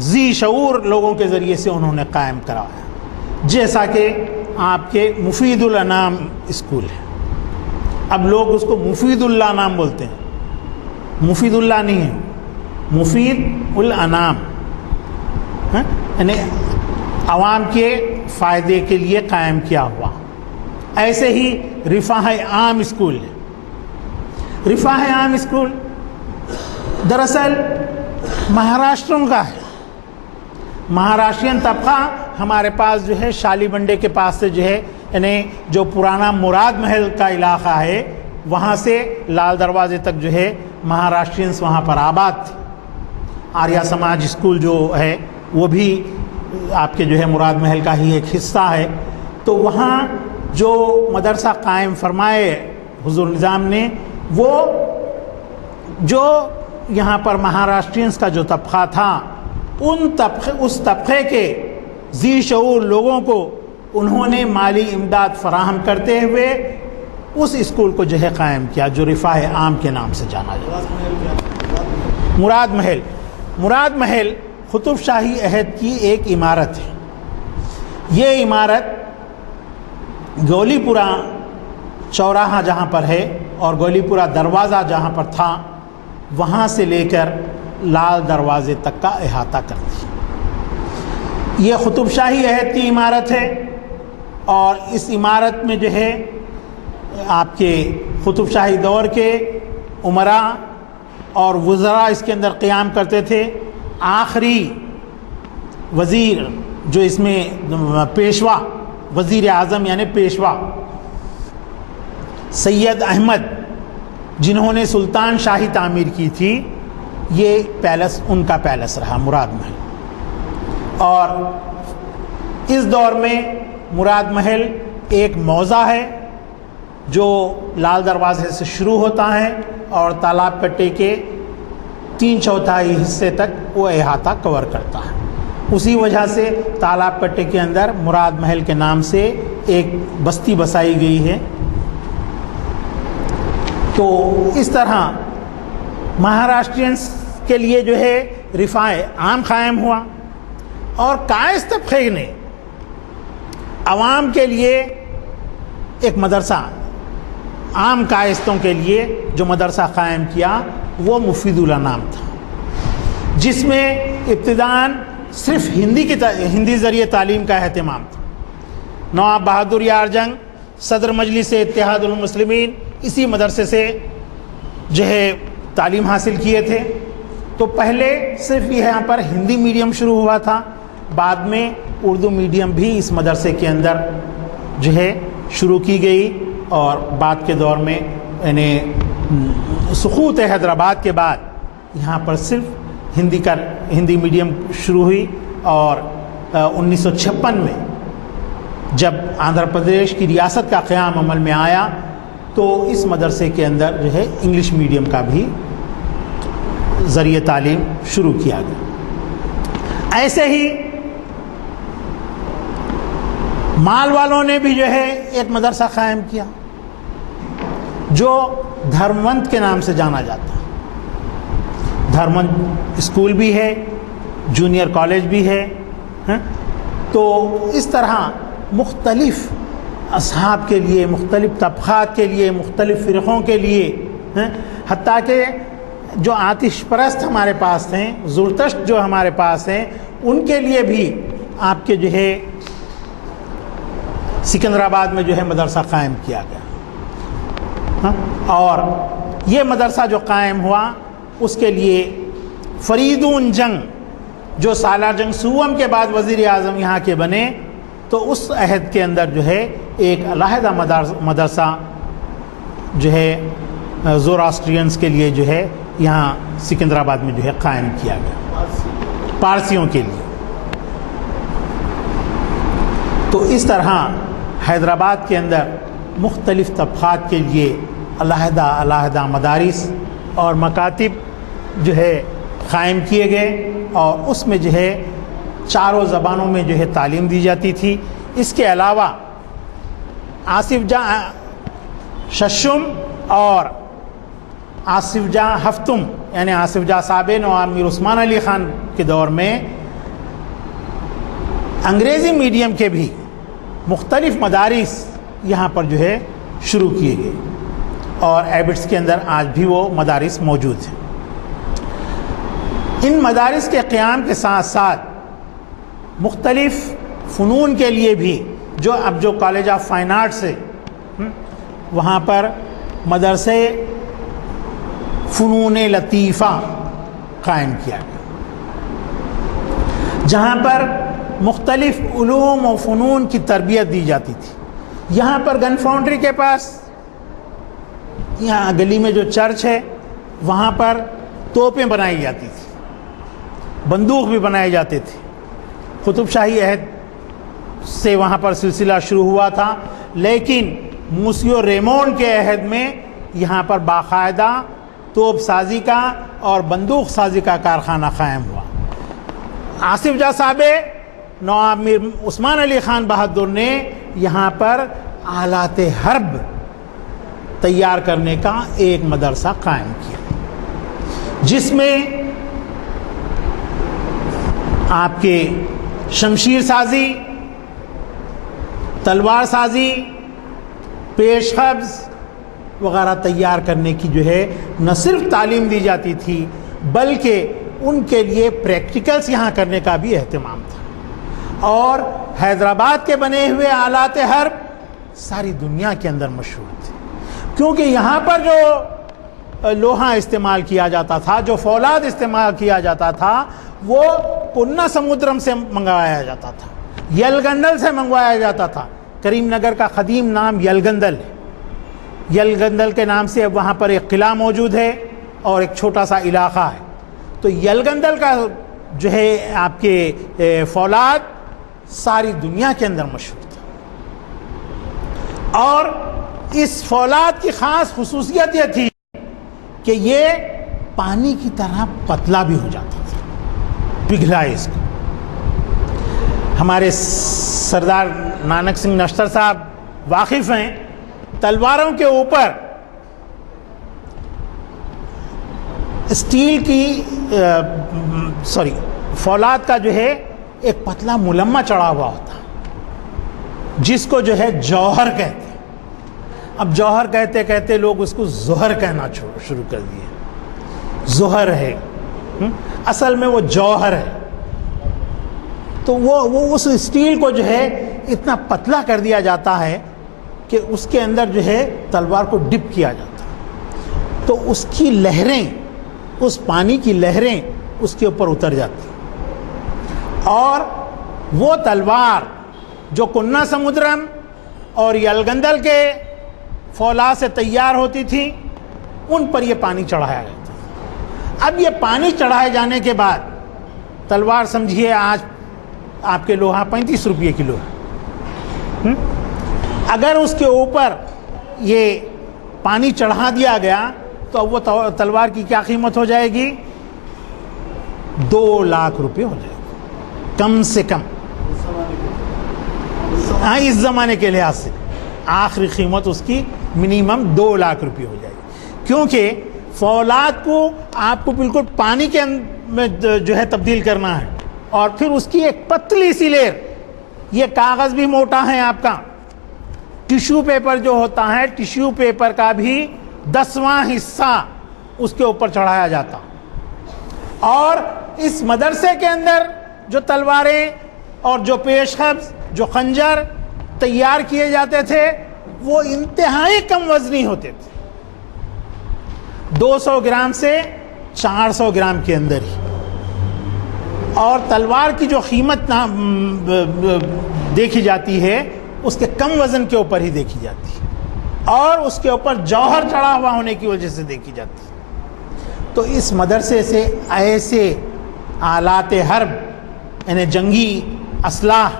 ذی شعور لوگوں کے ذریعے سے انہوں نے قائم کرایا، جیسا کہ آپ کے مفید الانام اسکول ہے۔ اب لوگ اس کو مفید اللہ نام بولتے ہیں، مفید اللہ نہیں ہے، مفید الانام، یعنی عوام کے فائدے کے لیے قائم کیا ہوا۔ ایسے ہی رفاہ عام اسکول ہے۔ رفاہ عام اسکول دراصل مہاراشٹروں کا ہے۔ مہاراشٹرین طبقہ ہمارے پاس جو ہے شالی بنڈے کے پاس سے جو ہے، یعنی جو پرانا مراد محل کا علاقہ ہے وہاں سے لال دروازے تک جو ہے مہاراشٹرینس وہاں پر آباد تھے۔ آریہ سماج اسکول جو ہے وہ بھی آپ کے جو ہے مراد محل کا ہی ایک حصہ ہے۔ تو وہاں جو مدرسہ قائم فرمائے حضور نظام نے، وہ جو یہاں پر مہاراشٹرینس کا جو طبقہ تھا اس طبقے کے ذی شعور لوگوں کو انہوں نے مالی امداد فراہم کرتے ہوئے اس اسکول کو جو ہے قائم کیا، جو رفاہ عام کے نام سے جانا جاتا ہے۔ مراد محل قطب شاہی عہد کی ایک عمارت ہے۔ یہ عمارت گولی پورہ چوراہا جہاں پر ہے اور گولی پورہ دروازہ جہاں پر تھا وہاں سے لے کر لال دروازے تک کا احاطہ کرتی ہے۔ یہ قطب شاہی عہد کی عمارت ہے اور اس عمارت میں جو ہے آپ کے قطب شاہی دور کے امراء اور وزراء اس کے اندر قیام کرتے تھے۔ آخری وزیر جو اس میں پیشوا، وزیر اعظم یعنی پیشوا سید احمد، جنہوں نے سلطان شاہی تعمیر کی تھی، یہ پیلس ان کا پیلس رہا مراد محل۔ اور اس دور میں مراد محل ایک موضع ہے جو لال دروازے سے شروع ہوتا ہے اور تالاب کٹے کے 3/4 حصے تک وہ احاطہ کور کرتا ہے۔ اسی وجہ سے تالاب کٹے کے اندر مراد محل کے نام سے ایک بستی بسائی گئی ہے۔ تو اس طرح مہاراشٹرینس کے لیے جو ہے رفاہ عام قائم ہوا اور قائص طبقے نے عوام کے لیے ایک مدرسہ، عام قائستوں کے لیے جو مدرسہ قائم کیا وہ مفید الانام تھا، جس میں ابتداءً صرف ہندی ذریعے تعلیم کا اہتمام تھا۔ نواب بہادر یار جنگ صدر مجلس اتحاد المسلمین اسی مدرسے سے جو ہے تعلیم حاصل کیے تھے۔ تو پہلے صرف یہاں پر ہندی میڈیم شروع ہوا تھا، بعد میں اردو میڈیم بھی اس مدرسے کے اندر جو ہے شروع کی گئی، اور بعد کے دور میں یعنی سقوط حیدرآباد کے بعد یہاں پر صرف ہندی میڈیم شروع ہوئی، اور 1956 میں جب آندھرا پردیش کی ریاست کا قیام عمل میں آیا تو اس مدرسے کے اندر جو ہے انگلش میڈیم کا بھی ذریعہ تعلیم شروع کیا گیا۔ ایسے ہی مال والوں نے بھی جو ہے ایک مدرسہ قائم کیا جو دھرمونت کے نام سے جانا جاتا ہے۔ دھرمونت اسکول بھی ہے، جونیئر کالج بھی ہے۔ تو اس طرح مختلف اصحاب کے لیے، مختلف طبقات کے لیے، مختلف فرقوں کے لیے، حتیٰ کہ جو آتش پرست ہمارے پاس ہیں، زرتشت جو ہمارے پاس ہیں، ان کے لیے بھی آپ کے جو ہے سکندرآباد میں جو ہے مدرسہ قائم کیا گیا۔ اور یہ مدرسہ جو قائم ہوا اس کے لیے فریدون جنگ جو سالار جنگ سوم کے بعد وزیر اعظم یہاں کے بنے، تو اس عہد کے اندر جو ہے ایک علیحدہ مدرسہ جو ہے زوراسٹرینس کے لیے جو ہے یہاں سکندرآباد میں جو ہے قائم کیا گیا، پارسیوں کے لیے۔ تو اس طرح حیدرآباد کے اندر مختلف طبقات کے لیے علیحدہ مدارس اور مکاتب جو ہے قائم کیے گئے، اور اس میں جو ہے 4 زبانوں میں جو ہے تعلیم دی جاتی تھی۔ اس کے علاوہ آصف جاں ششم اور آصف جاں ہفتم یعنی آصف جاں صاحب نواب میر عثمان علی خان کے دور میں انگریزی میڈیم کے بھی مختلف مدارس یہاں پر جو ہے شروع کیے گئے اور ایبٹس کے اندر آج بھی وہ مدارس موجود ہیں۔ ان مدارس کے قیام کے ساتھ ساتھ مختلف فنون کے لیے بھی جو کالج آف فائن آرٹس ہے وہاں پر مدرسے فنون لطیفہ قائم کیا گیا جہاں پر مختلف علوم و فنون کی تربیت دی جاتی تھی۔ یہاں پر گن فاؤنڈری کے پاس یہاں گلی میں جو چرچ ہے وہاں پر توپیں بنائی جاتی تھی، بندوق بھی بنائے جاتے تھے۔ قطب شاہی عہد سے وہاں پر سلسلہ شروع ہوا تھا، لیکن موسیو ریمونڈ کے عہد میں یہاں پر باقاعدہ توپ سازی کا اور بندوق سازی کا کارخانہ قائم ہوا۔ آصف جاں صاحب نواب میر عثمان علی خان بہادر نے یہاں پر آلات حرب تیار کرنے کا ایک مدرسہ قائم کیا جس میں آپ کے شمشیر سازی، تلوار سازی، پیش قبض وغیرہ تیار کرنے کی جو ہے نہ صرف تعلیم دی جاتی تھی بلکہ ان کے لیے پریکٹیکلز یہاں کرنے کا بھی اہتمام تھا۔ اور حیدرآباد کے بنے ہوئے آلات حرب ساری دنیا کے اندر مشہور تھے، کیونکہ یہاں پر جو لوہا استعمال کیا جاتا تھا، جو فولاد استعمال کیا جاتا تھا، وہ پنہ سمودرم سے منگوایا جاتا تھا، یلگندل سے منگوایا جاتا تھا۔ کریم نگر کا قدیم نام یلگندل ہے۔ یلگندل کے نام سے اب وہاں پر ایک قلعہ موجود ہے اور ایک چھوٹا سا علاقہ ہے۔ تو یلگندل کا جو ہے آپ کے فولاد ساری دنیا کے اندر مشہور تھا، اور اس فولاد کی خاص خصوصیت یہ تھی کہ یہ پانی کی طرح پتلا بھی ہو جاتا تھا، پگھلا اس کو۔ ہمارے سردار نانک سنگھ نشتر صاحب واقف ہیں، تلواروں کے اوپر اسٹیل کی فولاد کا جو ہے ایک پتلا ملمہ چڑھا ہوا ہوتا جس کو جو ہے جوہر کہتے ہیں۔ اب جوہر کہتے کہتے لوگ اس کو زہر کہنا شروع کر دیے، زہر ہے، اصل میں وہ جوہر ہے۔ تو وہ اس اسٹیل کو جو ہے اتنا پتلا کر دیا جاتا ہے کہ اس کے اندر جو ہے تلوار کو ڈپ کیا جاتا ہے، تو اس کی لہریں، اس پانی کی لہریں اس کے اوپر اتر جاتی ہیں، اور وہ تلوار جو کنہ سمودرم اور یلگندل کے فولاد سے تیار ہوتی تھی ان پر یہ پانی چڑھایا جاتا ہے۔ اب یہ پانی چڑھائے جانے کے بعد تلوار سمجھیے آج آپ کے لوہا 35 روپے کلو ہے، اگر اس کے اوپر یہ پانی چڑھا دیا گیا تو اب وہ تلوار کی کیا قیمت ہو جائے گی؟ 2 لاکھ روپے ہو جائے گی کم سے کم۔ ہاں، اس زمانے کے لحاظ سے آخری قیمت اس کی منیمم 2 لاکھ روپے ہو جائے گی، کیونکہ فولاد کو آپ کو بالکل پانی کے میں جو ہے تبدیل کرنا ہے، اور پھر اس کی ایک پتلی سی لیئر، یہ کاغذ بھی موٹا ہے آپ کا، ٹیشو پیپر جو ہوتا ہے، ٹیشو پیپر کا بھی 10واں حصہ اس کے اوپر چڑھایا جاتا، اور اس مدرسے کے اندر جو تلواریں اور جو پیش قبض، جو خنجر تیار کیے جاتے تھے وہ انتہائی کم وزنی ہوتے تھے، 200 گرام سے 400 گرام کے اندر ہی، اور تلوار کی جو قیمت دیکھی جاتی ہے اس کے کم وزن کے اوپر ہی دیکھی جاتی ہے، اور اس کے اوپر جوہر چڑھا ہوا ہونے کی وجہ سے دیکھی جاتی ہے۔ تو اس مدرسے سے ایسے آلات حرب یعنی جنگی اسلحہ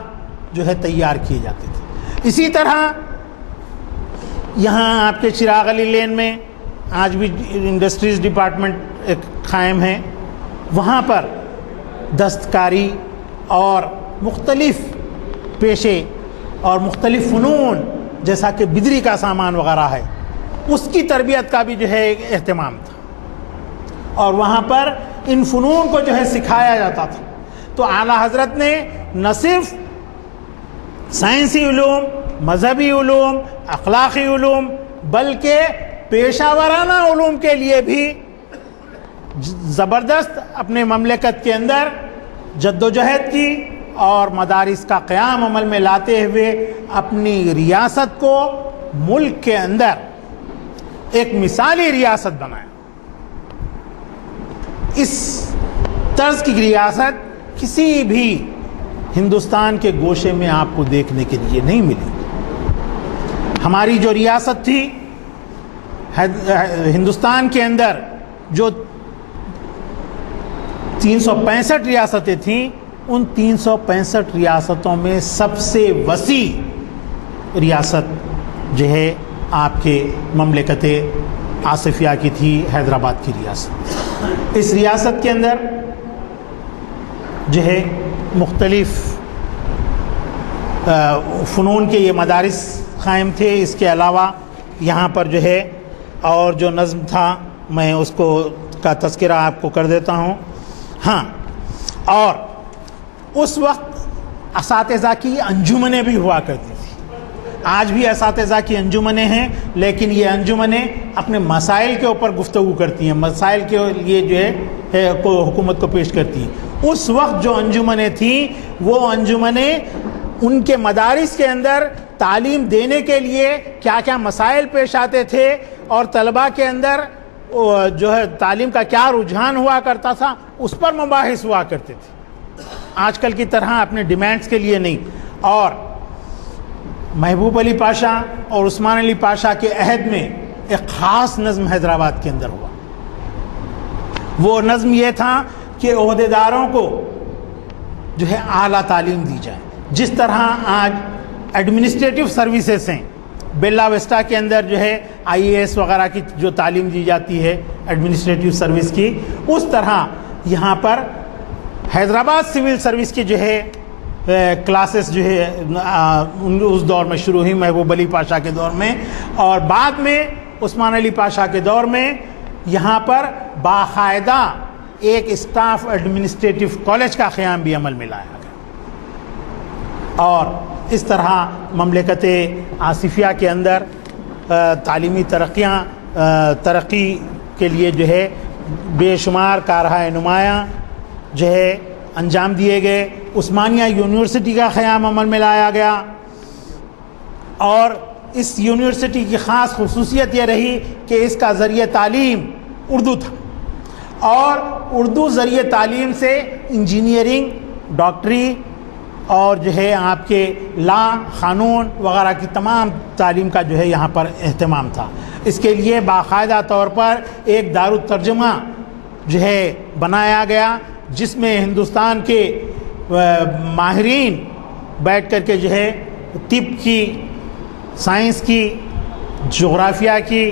جو ہے تیار کیے جاتے تھے۔ اسی طرح یہاں آپ کے چراغ علی لین میں آج بھی انڈسٹریز ڈپارٹمنٹ ایک قائم ہے، وہاں پر دستکاری اور مختلف پیشے اور مختلف فنون جیسا کہ بدری کا سامان وغیرہ ہے، اس کی تربیت کا بھی جو ہے اہتمام تھا۔ اور وہاں پر ان فنون کو جو ہے سکھایا جاتا تھا. تو اعلیٰ حضرت نے نہ صرف سائنسی علوم، مذہبی علوم، اخلاقی علوم، بلکہ پیشہ ورانہ علوم کے لیے بھی زبردست اپنے مملکت کے اندر جدوجہد کی اور مدارس کا قیام عمل میں لاتے ہوئے اپنی ریاست کو ملک کے اندر ایک مثالی ریاست بنایا. اس طرز کی ریاست کسی بھی ہندوستان کے گوشے میں آپ کو دیکھنے کے لیے نہیں ملی. ہماری جو ریاست تھی ہندوستان کے اندر، جو 365 ریاستیں تھیں، ان 365 ریاستوں میں سب سے وسیع ریاست جو ہے آپ کے مملکت آصفیہ کی تھی، حیدرآباد کی ریاست. اس ریاست کے اندر جو ہے مختلف فنون کے یہ مدارس قائم تھے. اس کے علاوہ یہاں پر جو ہے اور جو نظم تھا میں اس کو کا تذکرہ آپ کو کر دیتا ہوں. ہاں، اور اس وقت اساتذہ کی انجمنیں بھی ہوا کرتی تھی. آج بھی اساتذہ کی انجمنیں ہیں، لیکن یہ انجمنیں اپنے مسائل کے اوپر گفتگو کرتی ہیں، مسائل کے لیے جو ہے حکومت کو پیش کرتی ہیں. اس وقت جو انجمنیں تھیں وہ انجمنیں ان کے مدارس کے اندر تعلیم دینے کے لیے کیا کیا مسائل پیش آتے تھے اور طلباء کے اندر جو ہے تعلیم کا کیا رجحان ہوا کرتا تھا، اس پر مباحث ہوا کرتے تھے. آج کل کی طرح اپنے ڈیمانڈز کے لیے نہیں. اور محبوب علی پاشا اور عثمان علی پاشا کے عہد میں ایک خاص نظم حیدرآباد کے اندر ہوا. وہ نظم یہ تھا کہ عہدیداروں کو جو ہے اعلیٰ تعلیم دی جائے. جس طرح آج ایڈمنسٹریٹو سروسز ہیں، بیلا ویسٹا کے اندر جو ہے IAS وغیرہ کی جو تعلیم دی جاتی ہے ایڈمنسٹریٹو سروس کی، اس طرح یہاں پر حیدرآباد سول سروس کی جو ہے کلاسز جو ہے اس دور میں شروع ہوئی، محبوب علی پاشا کے دور میں، اور بعد میں عثمان علی پاشا کے دور میں یہاں پر باقاعدہ ایک اسٹاف ایڈمنسٹریٹو کالج کا قیام بھی عمل میں لایا گیا. اور اس طرح مملکت آصفیہ کے اندر تعلیمی ترقی کے لیے جو ہے بے شمار کارہائے نمایاں جو ہے انجام دیے گئے. عثمانیہ یونیورسٹی کا قیام عمل میں لایا گیا، اور اس یونیورسٹی کی خاص خصوصیت یہ رہی کہ اس کا ذریعہ تعلیم اردو تھا، اور اردو ذریعہ تعلیم سے انجینئرنگ، ڈاکٹری اور جو ہے آپ کے لا، قانون وغیرہ کی تمام تعلیم کا جو ہے یہاں پر اہتمام تھا. اس کے لیے باقاعدہ طور پر ایک دارالترجمہ جو ہے بنایا گیا، جس میں ہندوستان کے ماہرین بیٹھ کر کے جو ہے طب کی، سائنس کی، جغرافیہ کی،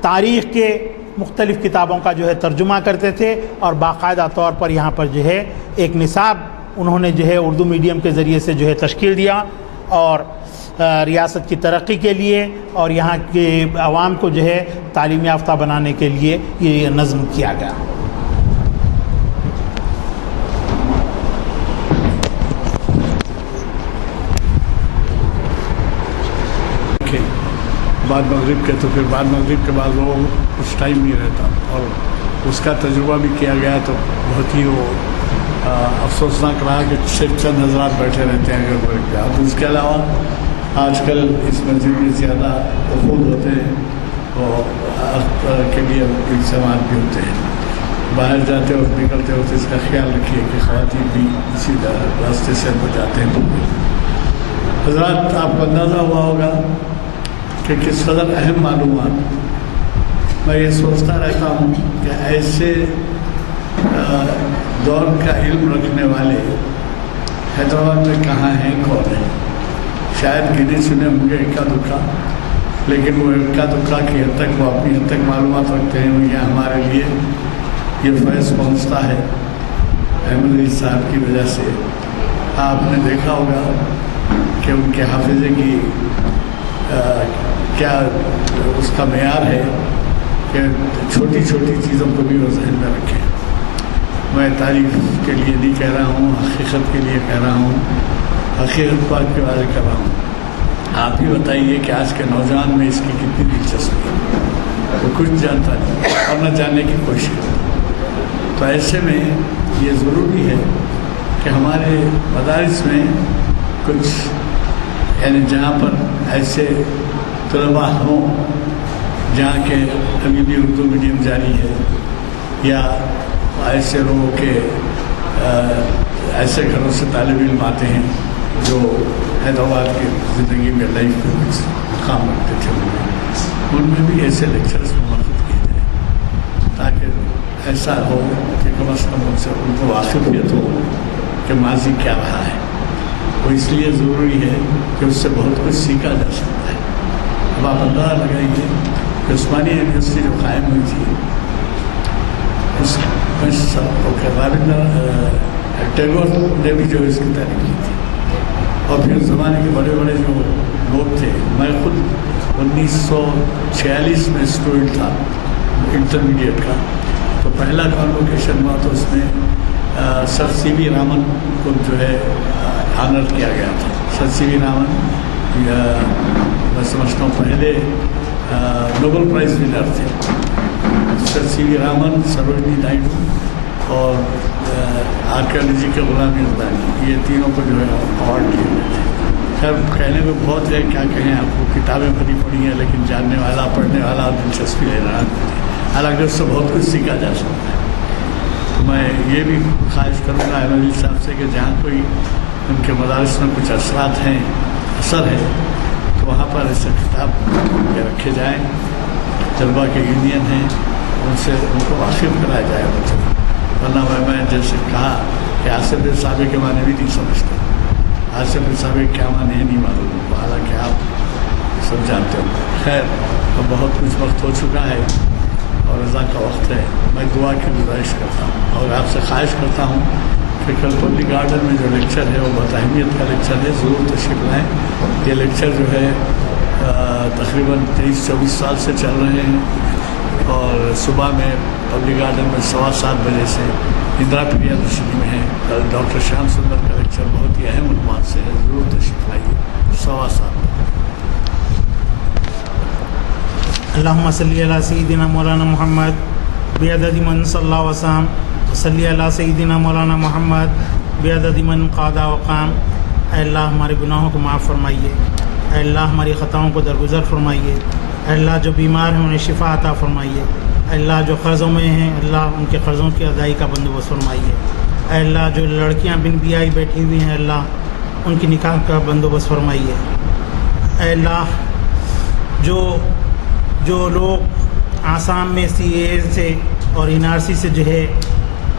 تاریخ کے مختلف کتابوں کا جو ہے ترجمہ کرتے تھے. اور باقاعدہ طور پر یہاں پر جو ہے ایک نصاب انہوں نے جو ہے اردو میڈیم کے ذریعے سے جو ہے تشکیل دیا، اور ریاست کی ترقی کے لیے اور یہاں کے عوام کو جو ہے تعلیم یافتہ بنانے کے لیے یہ نظم کیا گیا. بعد مغرب کے تو پھر بعد مغرب کے بعد وہ کچھ ٹائم نہیں رہتا، اور اس کا تجربہ بھی کیا گیا تو بہت ہی وہ افسوسناک رہا کہ صرف چند حضرات بیٹھے رہتے ہیں اگر ورک پہ. اب اس کے علاوہ آج کل اس مسجد میں زیادہ وفود ہوتے ہیں اور کے لیے اجتماعات بھی ہوتے ہیں. باہر جاتے وقت نکلتے وقت اس کا خیال رکھیے کہ خواتین بھی اسی راستے سے جاتے ہیں. حضرات آپ کو اندازہ ہوا ہوگا کہ کس قدر اہم معلومات. میں یہ سوچتا رہتا ہوں کہ ایسے دور کا علم رکھنے والے حیدرآباد میں کہاں ہیں، کون ہیں. شاید گنے سنے ہوں گے اکا دکا، لیکن وہ اکا دکا کی حد تک وہ اپنی حد تک معلومات رکھتے ہیں. یہ ہمارے لیے یہ فیض پہنچتا ہے احمد علی صاحب کی وجہ سے. آپ نے دیکھا ہوگا کہ ان کے حافظے کی کیا اس کا معیار ہے کہ کہ چھوٹی چھوٹی چیزوں کو بھی وہ ذہن میں رکھیں. میں تعریف کے لیے نہیں کہہ رہا ہوں، حقیقت کے لیے کہہ رہا ہوں، حقیقت پاک کے بارے کر رہا ہوں. آپ ہی بتائیے کہ آج کے نوجوان میں اس کی کتنی دلچسپی ہے. وہ کچھ جانتا نہیں اور نہ جاننے کی کوشش کرتا. تو ایسے میں یہ ضروری ہے کہ ہمارے مدارس میں کچھ یعنی جہاں پر ایسے طلباء ہوں جہاں کے ابھی بھی اردو میڈیم جاری ہے، یا ایسے لوگوں کے ایسے گھروں سے طالب علم آتے ہیں جو حیدرآباد کی زندگی میں لائف میں کچھ مقام رکھتے تھے، ان میں بھی ایسے لیکچرز منعقد کیے جائیں تاکہ ایسا ہو کہ کم از کم ان کو واقفیت ہو کہ ماضی کیا رہا ہے. وہ اس لیے ضروری ہے کہ اس سے بہت کچھ سیکھا جا سکتا ہے. اب آپ اندازہ لگائیے کہ عثمانیہ یونیورسٹی جو قائم ہوئی تھی اس میں رابندر ٹیگور نے بھی جو اس کی تعریف کی تھی، اور پھر زمانے کے بڑے بڑے جو لوگ تھے. میں خود 1946 میں اسٹوڈنٹ تھا انٹرمیڈیٹ کا، تو پہلا کانوکیشن ہوا تو اس میں سر سی وی رامن کو جو ہے آنر کیا گیا تھا. سر سی وی رامن میں سمجھتا ہوں پہلے نوبل پرائز ونر تھے. سر سی وی رامن، سروجنی نائیڈو اور آرکیالوجی کے غلام اقبالی، یہ تینوں کو جو ہے اوارڈ دیے گئے تھے. خیر کہنے میں بہت ہے، کیا کہیں آپ کو، کتابیں بھری پڑی ہیں لیکن جاننے والا، پڑھنے والا دلچسپی لے رہا ہے. حالانکہ اس سے بہت کچھ سیکھا جا سکتا ہے. تو میں یہ بھی خواہش کروں گا احمد علی صاحب سے کہ جہاں کوئی ان کے مدارس میں کچھ اثرات ہیں، اثر ہے، تو وہاں پر ایسے کتاب رکھے جائیں. طلباء کے یونین ہیں، ان کو واقف کرایا جائے بچوں کو. ورنہ میں جیسے کہا کہ آصف صاحب کے معنی بھی نہیں سمجھتے. آصف صاحب کیا معنی ہے نہیں معلوم، حالانکہ آپ سب جانتے ہو. خیر اب بہت کچھ وقت ہو چکا ہے اور رضا کا وقت ہے. میں دعا کی گزارش کرتا ہوں اور آپ سے خواہش کرتا ہوں کہ کل پبلک گارڈن میں جو لیکچر ہے وہ بہت اہمیت کا لیکچر ہے، ضرور تشریف لائیں. یہ لیکچر جو ہے تقریباً 23-24 سال سے چل رہے ہیں، اور صبح میں پبلک گارڈن میں 7:15 بجے سے اندرا پریادرشنی میں ہے. ڈاکٹر شیام سندر کا لیکچر بہت ہی اہم عنوان سے ہے، ضرور تشریف لائیے. 7:15. اللہم صلی علی سیدنا مولانا محمد بعدد من صلی اللہ وسلم، صلی علی سیدنا مولانا محمد بعدد من قادا وقام. اے اللہ ہمارے گناہوں کو معاف فرمائیے، اے اللہ ہماری خطاؤں کو درگزر فرمائیے، اے اللہ جو بیمار ہیں انہیں شفا عطا فرمائیے، اے اللہ جو قرضوں میں ہیں اللہ ان کے قرضوں کی ادائیگی کا بندوبست فرمائیے، اے اللہ جو لڑکیاں بن بیائی بیٹھی ہوئی ہیں اللہ ان کی نکاح کا بندوبست فرمائیے. اے اللہ جو لوگ آسام میں سی اے سے اور این آر سی سے جو ہے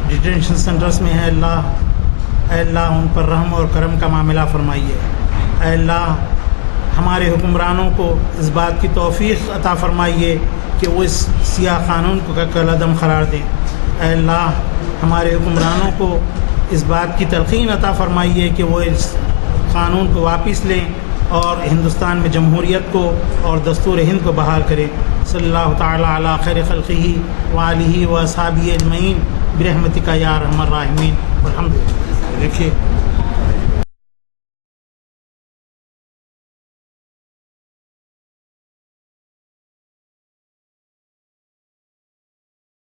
ڈیٹینشن سینٹرز میں ہے اے اللہ ان پر رحم اور کرم کا معاملہ فرمائیے. اے اللہ ہمارے حکمرانوں کو اس بات کی توفیق عطا فرمائیے کہ وہ اس سیاہ قانون کو کالعدم قرار دیں. اے اللہ ہمارے حکمرانوں کو اس بات کی تلقین عطا فرمائیے کہ وہ اس قانون کو واپس لیں اور ہندوستان میں جمہوریت کو اور دستور ہند کو بحال کریں. صلی اللہ تعالیٰ علی خیر خلقہ وآلہ و اصحابہ اجمعین برحمتک یا ارحم الراحمین. والحمد للہ. دیکھیے